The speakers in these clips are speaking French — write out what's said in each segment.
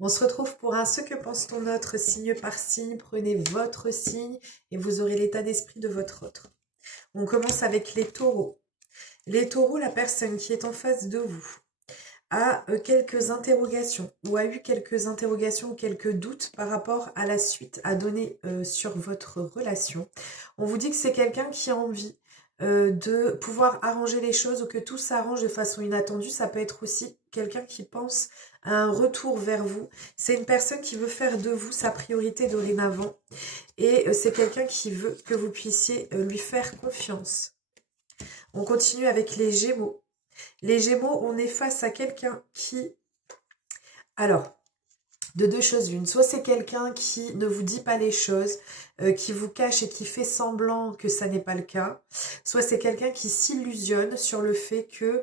On se retrouve pour un Ce que pense ton autre, signe par signe. Prenez votre signe et vous aurez l'état d'esprit de votre autre. On commence avec les taureaux. Les taureaux, la personne qui est en face de vous a quelques interrogations ou a eu quelques interrogations ou quelques doutes par rapport à la suite à donner sur votre relation. On vous dit que c'est quelqu'un qui a envie de pouvoir arranger les choses ou que tout s'arrange de façon inattendue. Ça peut être aussi quelqu'un qui pense à un retour vers vous. C'est une personne qui veut faire de vous sa priorité dorénavant et c'est quelqu'un qui veut que vous puissiez lui faire confiance. On continue avec les Gémeaux. Les Gémeaux, on est face à quelqu'un qui... Alors, de deux choses l'une. Soit c'est quelqu'un qui ne vous dit pas les choses, qui vous cache et qui fait semblant que ça n'est pas le cas. Soit c'est quelqu'un qui s'illusionne sur le fait que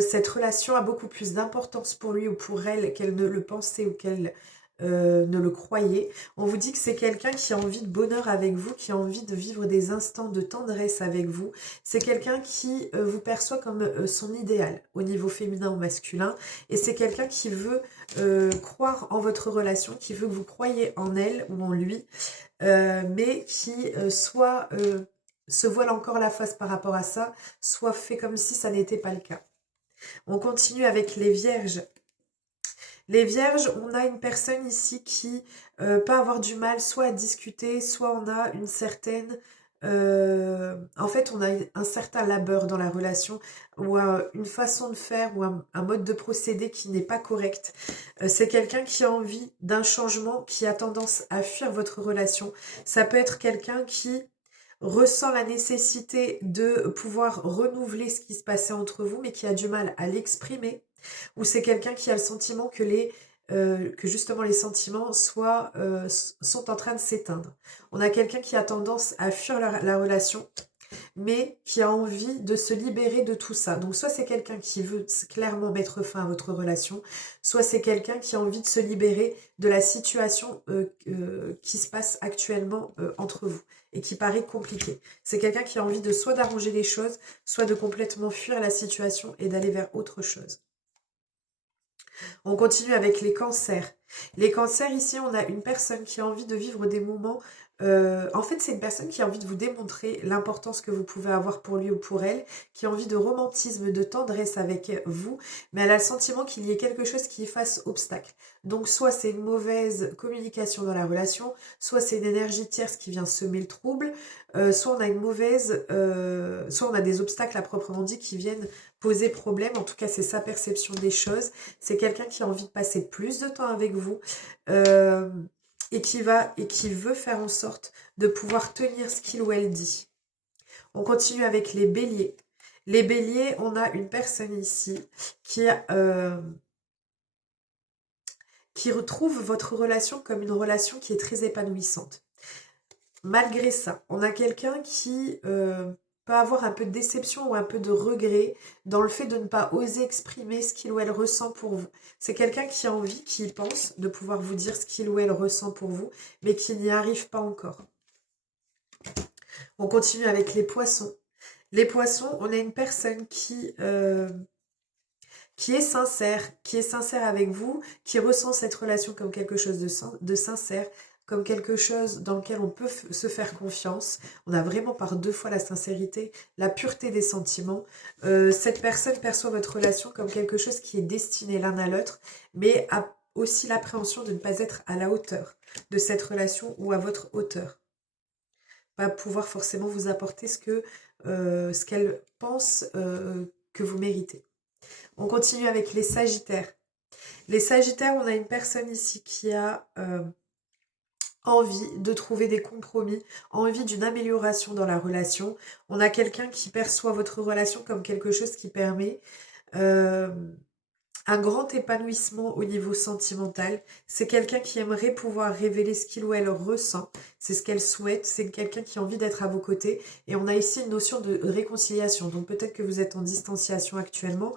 cette relation a beaucoup plus d'importance pour lui ou pour elle qu'elle ne le pensait ou qu'elle ne le croyait. On vous dit que c'est quelqu'un qui a envie de bonheur avec vous, qui a envie de vivre des instants de tendresse avec vous. C'est quelqu'un qui vous perçoit comme son idéal au niveau féminin ou masculin. Et c'est quelqu'un qui veut croire en votre relation, qui veut que vous croyiez en elle ou en lui, mais qui soit se voile encore la face par rapport à ça, soit fait comme si ça n'était pas le cas. On continue avec les vierges. Les vierges, on a une personne ici qui peut avoir du mal soit à discuter, soit on a une certaine... en fait, on a un certain labeur dans la relation ou une façon de faire ou un mode de procéder qui n'est pas correct. C'est quelqu'un qui a envie d'un changement, qui a tendance à fuir votre relation. Ça peut être quelqu'un qui ressent la nécessité de pouvoir renouveler ce qui se passait entre vous, mais qui a du mal à l'exprimer. Ou c'est quelqu'un qui a le sentiment que que justement les sentiments sont en train de s'éteindre. On a quelqu'un qui a tendance à fuir la relation, mais qui a envie de se libérer de tout ça. Donc soit c'est quelqu'un qui veut clairement mettre fin à votre relation, soit c'est quelqu'un qui a envie de se libérer de la situation qui se passe actuellement entre vous et qui paraît compliquée. C'est quelqu'un qui a envie de soit d'arranger les choses, soit de complètement fuir la situation et d'aller vers autre chose. On continue avec les cancers. Les cancers, ici, on a une personne qui a envie de vivre des moments... en fait, c'est une personne qui a envie de vous démontrer l'importance que vous pouvez avoir pour lui ou pour elle, qui a envie de romantisme, de tendresse avec vous, mais elle a le sentiment qu'il y ait quelque chose qui fasse obstacle. Donc, soit c'est une mauvaise communication dans la relation, soit c'est une énergie tierce qui vient semer le trouble, soit on a une mauvaise... soit on a des obstacles à proprement dit qui viennent poser problème. En tout cas, c'est sa perception des choses. C'est quelqu'un qui a envie de passer plus de temps avec vous euh, et qui veut faire en sorte de pouvoir tenir ce qu'il ou elle dit. On continue avec les béliers. Les béliers, on a une personne ici qui retrouve votre relation comme une relation qui est très épanouissante. Malgré ça, on a quelqu'un qui peut avoir un peu de déception ou un peu de regret dans le fait de ne pas oser exprimer ce qu'il ou elle ressent pour vous. C'est quelqu'un qui a envie, qui pense de pouvoir vous dire ce qu'il ou elle ressent pour vous, mais qui n'y arrive pas encore. On continue avec les poissons. Les poissons, on a une personne qui est sincère avec vous, qui ressent cette relation comme quelque chose de sincère, comme quelque chose dans lequel on peut se faire confiance. On a vraiment par deux fois la sincérité, la pureté des sentiments. Cette personne perçoit votre relation comme quelque chose qui est destiné l'un à l'autre, mais a aussi l'appréhension de ne pas être à la hauteur de cette relation ou à votre hauteur. Pas pouvoir forcément vous apporter ce qu'elle pense que vous méritez. On continue avec les sagittaires. Les sagittaires, on a une personne ici qui a envie de trouver des compromis, envie d'une amélioration dans la relation. On a quelqu'un qui perçoit votre relation comme quelque chose qui permet euh, un grand épanouissement au niveau sentimental. C'est quelqu'un qui aimerait pouvoir révéler ce qu'il ou elle ressent. C'est ce qu'elle souhaite. C'est quelqu'un qui a envie d'être à vos côtés. Et on a ici une notion de réconciliation. Donc peut-être que vous êtes en distanciation actuellement,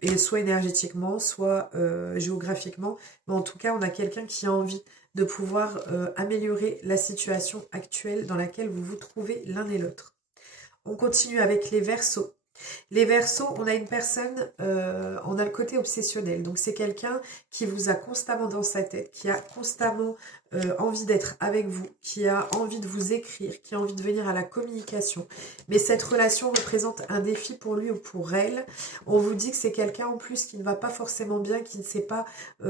et soit énergétiquement, soit géographiquement. Mais en tout cas, on a quelqu'un qui a envie de pouvoir améliorer la situation actuelle dans laquelle vous vous trouvez l'un et l'autre. On continue avec les Verseaux. Les Verseaux, on a une personne, on a le côté obsessionnel. Donc c'est quelqu'un qui vous a constamment dans sa tête, qui a constamment envie d'être avec vous, qui a envie de vous écrire, qui a envie de venir à la communication. Mais cette relation représente un défi pour lui ou pour elle. On vous dit que c'est quelqu'un en plus qui ne va pas forcément bien, qui ne sait pas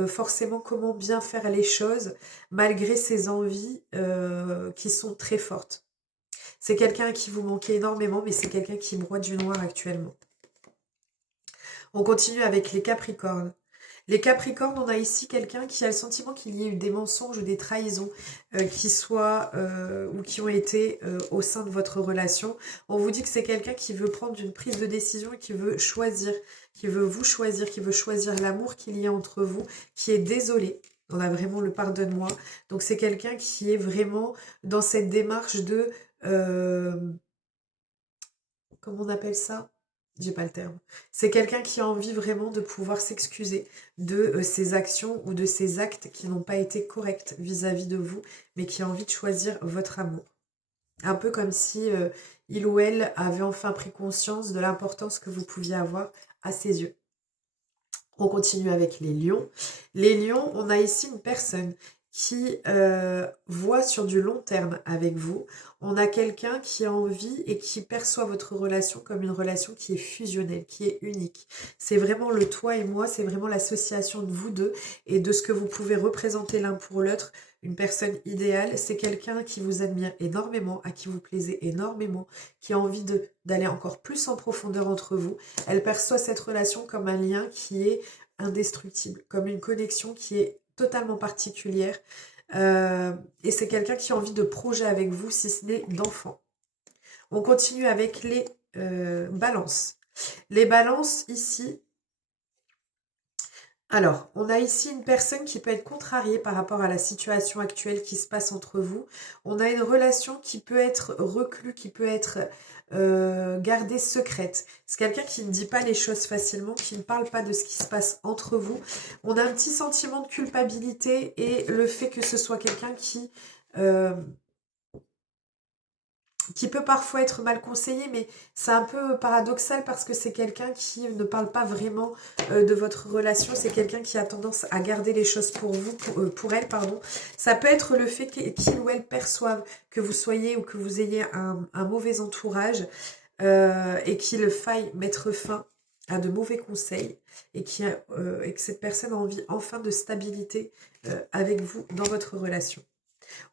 forcément comment bien faire les choses, malgré ses envies qui sont très fortes. C'est quelqu'un à qui vous manquez énormément, mais c'est quelqu'un qui broie du noir actuellement. On continue avec les Capricornes. Les Capricornes, on a ici quelqu'un qui a le sentiment qu'il y ait eu des mensonges ou des trahisons qui soient ou qui ont été au sein de votre relation. On vous dit que c'est quelqu'un qui veut prendre une prise de décision et qui veut choisir, qui veut vous choisir, qui veut choisir l'amour qu'il y a entre vous, qui est désolé. On a vraiment le pardonne-moi. Donc c'est quelqu'un qui est vraiment dans cette démarche de... comment on appelle ça? J'ai pas le terme. C'est quelqu'un qui a envie vraiment de pouvoir s'excuser de ses actions ou de ses actes qui n'ont pas été corrects vis-à-vis de vous, mais qui a envie de choisir votre amour. Un peu comme si il ou elle avait enfin pris conscience de l'importance que vous pouviez avoir à ses yeux. On continue avec les lions. Les lions, on a ici une personne qui voit sur du long terme avec vous. On a quelqu'un qui a envie et qui perçoit votre relation comme une relation qui est fusionnelle, qui est unique. C'est vraiment le toi et moi, c'est vraiment l'association de vous deux et de ce que vous pouvez représenter l'un pour l'autre. Une personne idéale, c'est quelqu'un qui vous admire énormément, à qui vous plaisez énormément, qui a envie d'aller encore plus en profondeur entre vous. Elle perçoit cette relation comme un lien qui est indestructible, comme une connexion qui est totalement particulière. Et c'est quelqu'un qui a envie de projet avec vous, si ce n'est d'enfant. On continue avec les balances. Les balances, ici... Alors, on a ici une personne qui peut être contrariée par rapport à la situation actuelle qui se passe entre vous. On a une relation qui peut être reclue, qui peut être gardée secrète. C'est quelqu'un qui ne dit pas les choses facilement, qui ne parle pas de ce qui se passe entre vous. On a un petit sentiment de culpabilité et le fait que ce soit quelqu'un qui peut parfois être mal conseillé, mais c'est un peu paradoxal parce que c'est quelqu'un qui ne parle pas vraiment de votre relation, c'est quelqu'un qui a tendance à garder les choses pour vous, pour elle, pardon. Ça peut être le fait qu'il ou elle perçoive que vous soyez ou que vous ayez un mauvais entourage et qu'il faille mettre fin à de mauvais conseils et que cette personne a envie enfin de stabilité avec vous dans votre relation.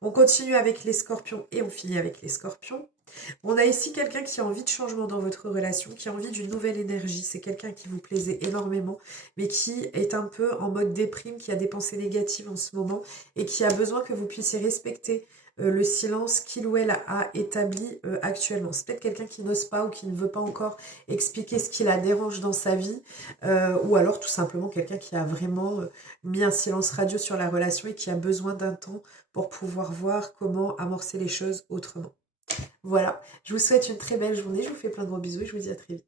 On continue avec les scorpions et on finit avec les scorpions. On a ici quelqu'un qui a envie de changement dans votre relation, qui a envie d'une nouvelle énergie. C'est quelqu'un qui vous plaisait énormément, mais qui est un peu en mode déprime, qui a des pensées négatives en ce moment et qui a besoin que vous puissiez respecter le silence qu'il ou elle a établi actuellement. C'est peut-être quelqu'un qui n'ose pas ou qui ne veut pas encore expliquer ce qui la dérange dans sa vie, ou alors tout simplement quelqu'un qui a vraiment mis un silence radio sur la relation et qui a besoin d'un temps pour pouvoir voir comment amorcer les choses autrement. Voilà, je vous souhaite une très belle journée, je vous fais plein de gros bisous et je vous dis à très vite.